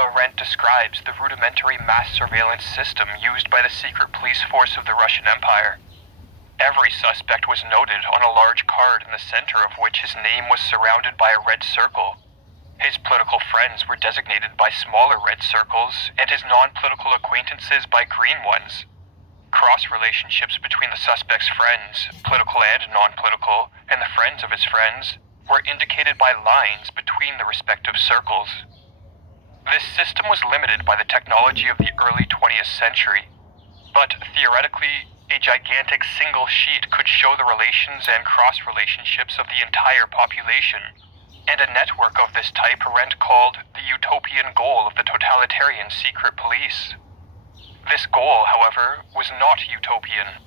Arendt describes the rudimentary mass surveillance system used by the secret police force of the Russian Empire. Every suspect was noted on a large card in the center of which his name was surrounded by a red circle. His political friends were designated by smaller red circles, and his non-political acquaintances by green ones. Cross-relationships between the suspect's friends, political and non-political, and the friends of his friends, were indicated by lines between the respective circles. This system was limited by the technology of the early 20th century, but theoretically, a gigantic single sheet could show the relations and cross-relationships of the entire population, and a network of this type Arendt called the utopian goal of the totalitarian secret police. This goal, however, was not utopian.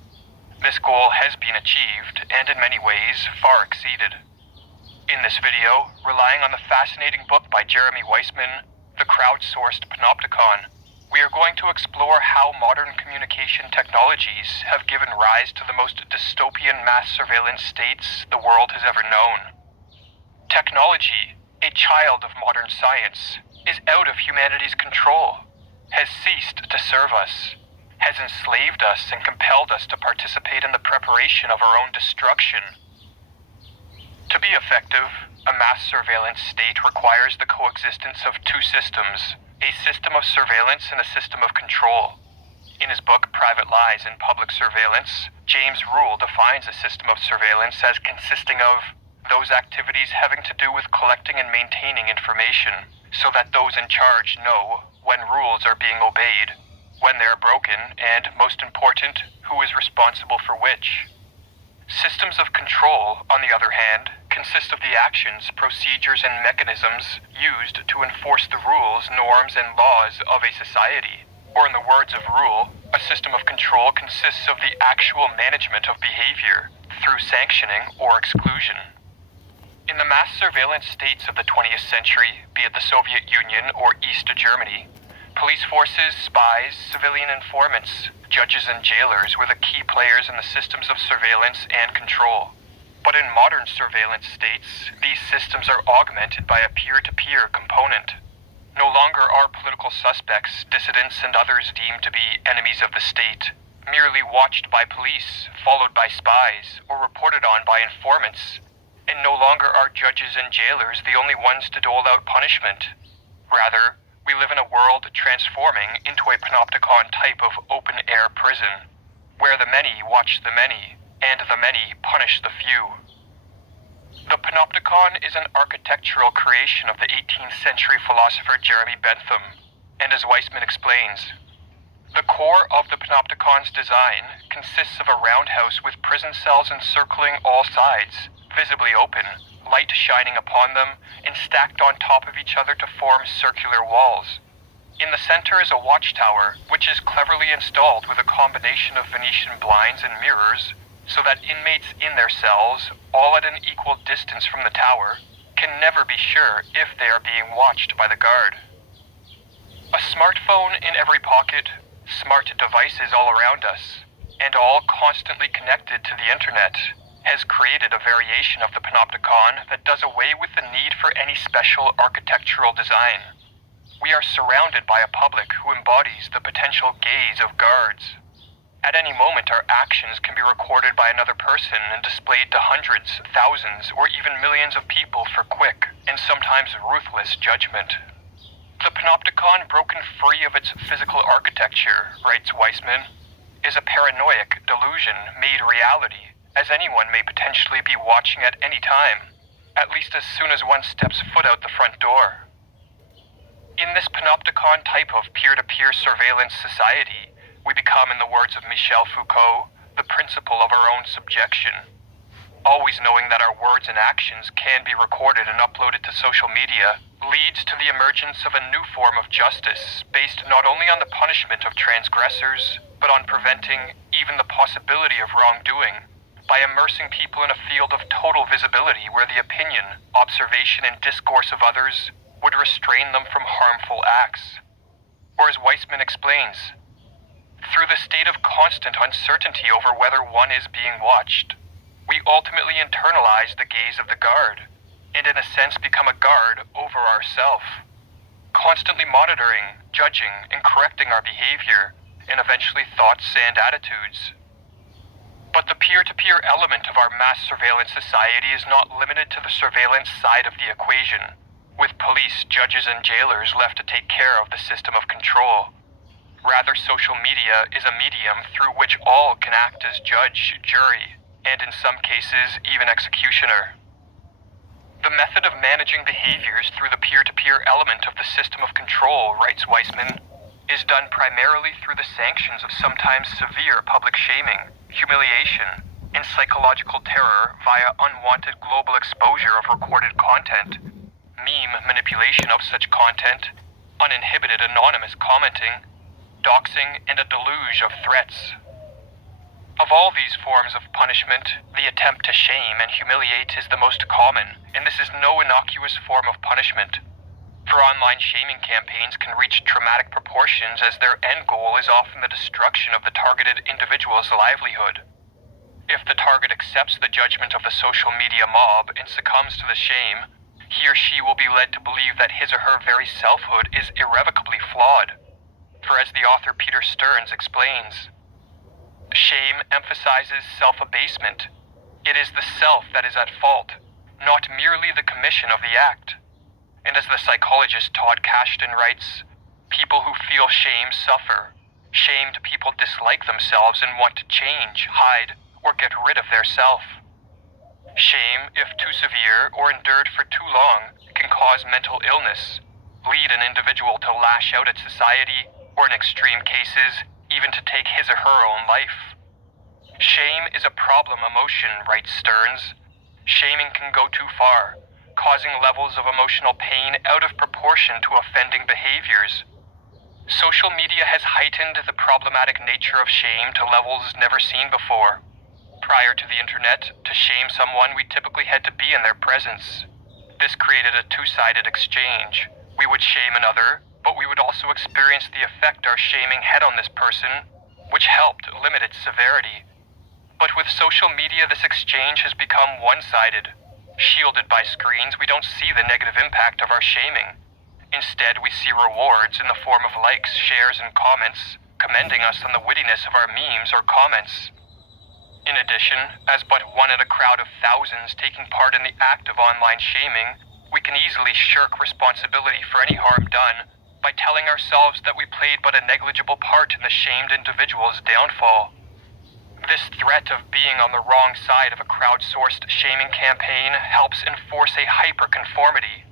This goal has been achieved, and in many ways, far exceeded. In this video, relying on the fascinating book by Jeremy Weissman, The Crowdsourced Panopticon, we are going to explore how modern communication technologies have given rise to the most dystopian mass surveillance states the world has ever known. Technology, a child of modern science, is out of humanity's control, has ceased to serve us, has enslaved us and compelled us to participate in the preparation of our own destruction. To be effective, a mass surveillance state requires the coexistence of two systems, a system of surveillance and a system of control. In his book Private Lies and Public Surveillance, James Rule defines a system of surveillance as consisting of those activities having to do with collecting and maintaining information, so that those in charge know when rules are being obeyed, when they are broken, and, most important, who is responsible for which. Systems of control, on the other hand, consist of the actions, procedures, and mechanisms used to enforce the rules, norms, and laws of a society. Or in the words of Rule, a system of control consists of the actual management of behavior through sanctioning or exclusion. In the mass surveillance states of the 20th century, be it the Soviet Union or East Germany, police forces, spies, civilian informants, judges, and jailers were the key players in the systems of surveillance and control. But in modern surveillance states, these systems are augmented by a peer-to-peer component. No longer are political suspects, dissidents, and others deemed to be enemies of the state, merely watched by police, followed by spies, or reported on by informants. And no longer are judges and jailers the only ones to dole out punishment. Rather, we live in a world transforming into a panopticon type of open-air prison, where the many watch the many, and the many punish the few. The panopticon is an architectural creation of the 18th century philosopher Jeremy Bentham, and as Weissman explains, the core of the panopticon's design consists of a roundhouse with prison cells encircling all sides, visibly open, light shining upon them, and stacked on top of each other to form circular walls. In the center is a watchtower, which is cleverly installed with a combination of Venetian blinds and mirrors, so that inmates in their cells, all at an equal distance from the tower, can never be sure if they are being watched by the guard. A smartphone in every pocket, smart devices all around us, and all constantly connected to the internet, has created a variation of the panopticon that does away with the need for any special architectural design. We are surrounded by a public who embodies the potential gaze of guards. At any moment, our actions can be recorded by another person and displayed to hundreds, thousands, or even millions of people for quick, and sometimes ruthless judgment. The panopticon, broken free of its physical architecture, writes Weissman, is a paranoid delusion made reality, as anyone may potentially be watching at any time, at least as soon as one steps foot out the front door. In this panopticon type of peer-to-peer surveillance society, we become, in the words of Michel Foucault, the principle of our own subjection. Always knowing that our words and actions can be recorded and uploaded to social media leads to the emergence of a new form of justice based not only on the punishment of transgressors, but on preventing even the possibility of wrongdoing, by immersing people in a field of total visibility where the opinion, observation, and discourse of others would restrain them from harmful acts. Or as Weissman explains, through the state of constant uncertainty over whether one is being watched, we ultimately internalize the gaze of the guard, and in a sense become a guard over ourselves. constantly monitoring, judging, and correcting our behavior, and eventually thoughts and attitudes. But the peer-to-peer element of our mass surveillance society is not limited to the surveillance side of the equation, with police, judges, and jailers left to take care of the system of control. Rather, social media is a medium through which all can act as judge, jury, and in some cases, even executioner. The method of managing behaviors through the peer-to-peer element of the system of control, writes Weissman, is done primarily through the sanctions of sometimes severe public shaming, humiliation, and psychological terror via unwanted global exposure of recorded content, meme manipulation of such content, uninhibited anonymous commenting, doxing, and a deluge of threats. Of all these forms of punishment, the attempt to shame and humiliate is the most common, and this is no innocuous form of punishment. For online shaming campaigns can reach traumatic proportions as their end goal is often the destruction of the targeted individual's livelihood. If the target accepts the judgment of the social media mob and succumbs to the shame, he or she will be led to believe that his or her very selfhood is irrevocably flawed. For as the author Peter Stearns explains, shame emphasizes self-abasement. It is the self that is at fault, not merely the commission of the act. And as the psychologist Todd Kashdan writes, people who feel shame suffer. Shamed people dislike themselves and want to change, hide, or get rid of their self. Shame, if too severe or endured for too long, can cause mental illness, lead an individual to lash out at society, or in extreme cases, even to take his or her own life. Shame is a problem emotion, writes Stearns. Shaming can go too far, causing levels of emotional pain out of proportion to offending behaviors. Social media has heightened the problematic nature of shame to levels never seen before. Prior to the internet, to shame someone, we typically had to be in their presence. This created a two-sided exchange. We would shame another, but we would also experience the effect our shaming had on this person, which helped limit its severity. But with social media, this exchange has become one-sided. Shielded by screens, we don't see the negative impact of our shaming. Instead, we see rewards in the form of likes, shares, and comments, commending us on the wittiness of our memes or comments. In addition, as but one in a crowd of thousands taking part in the act of online shaming, we can easily shirk responsibility for any harm done by telling ourselves that we played but a negligible part in the shamed individual's downfall. This threat of being on the wrong side of a crowdsourced shaming campaign helps enforce a hyper-conformity,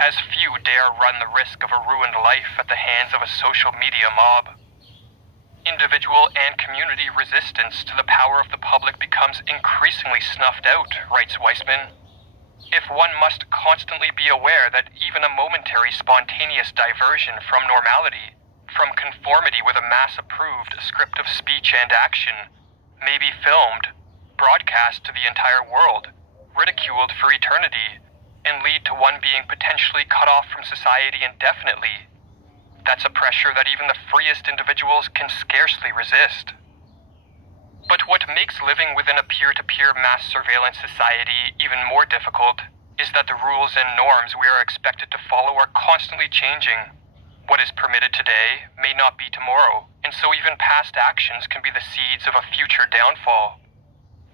as few dare run the risk of a ruined life at the hands of a social media mob. Individual and community resistance to the power of the public becomes increasingly snuffed out, writes Weissman. If one must constantly be aware that even a momentary spontaneous diversion from normality, from conformity with a mass-approved script of speech and action, may be filmed, broadcast to the entire world, ridiculed for eternity, and lead to one being potentially cut off from society indefinitely, that's a pressure that even the freest individuals can scarcely resist. But what makes living within a peer-to-peer mass surveillance society even more difficult is that the rules and norms we are expected to follow are constantly changing. What is permitted today may not be tomorrow, and so even past actions can be the seeds of a future downfall.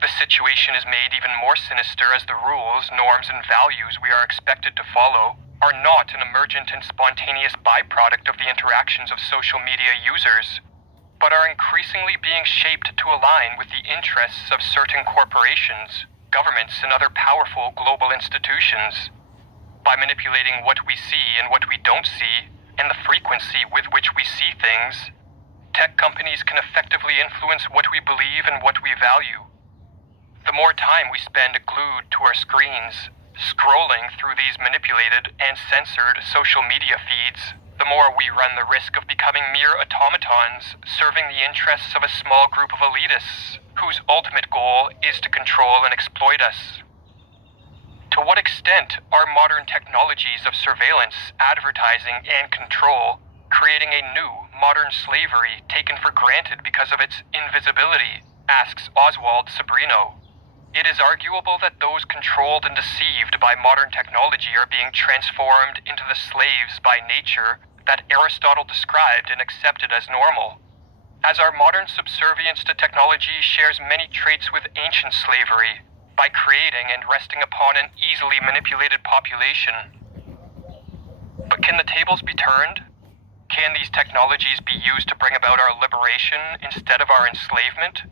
The situation is made even more sinister as the rules, norms, and values we are expected to follow are not an emergent and spontaneous byproduct of the interactions of social media users, but are increasingly being shaped to align with the interests of certain corporations, governments, and other powerful global institutions. By manipulating what we see and what we don't see, and the frequency with which we see things, tech companies can effectively influence what we believe and what we value. The more time we spend glued to our screens, scrolling through these manipulated and censored social media feeds, the more we run the risk of becoming mere automatons serving the interests of a small group of elitists whose ultimate goal is to control and exploit us. To what extent are modern technologies of surveillance, advertising, and control creating a new, modern slavery taken for granted because of its invisibility, asks Oswald Sabrino. It is arguable that those controlled and deceived by modern technology are being transformed into the slaves by nature that Aristotle described and accepted as normal. As our modern subservience to technology shares many traits with ancient slavery, by creating and resting upon an easily manipulated population. But can the tables be turned? Can these technologies be used to bring about our liberation instead of our enslavement?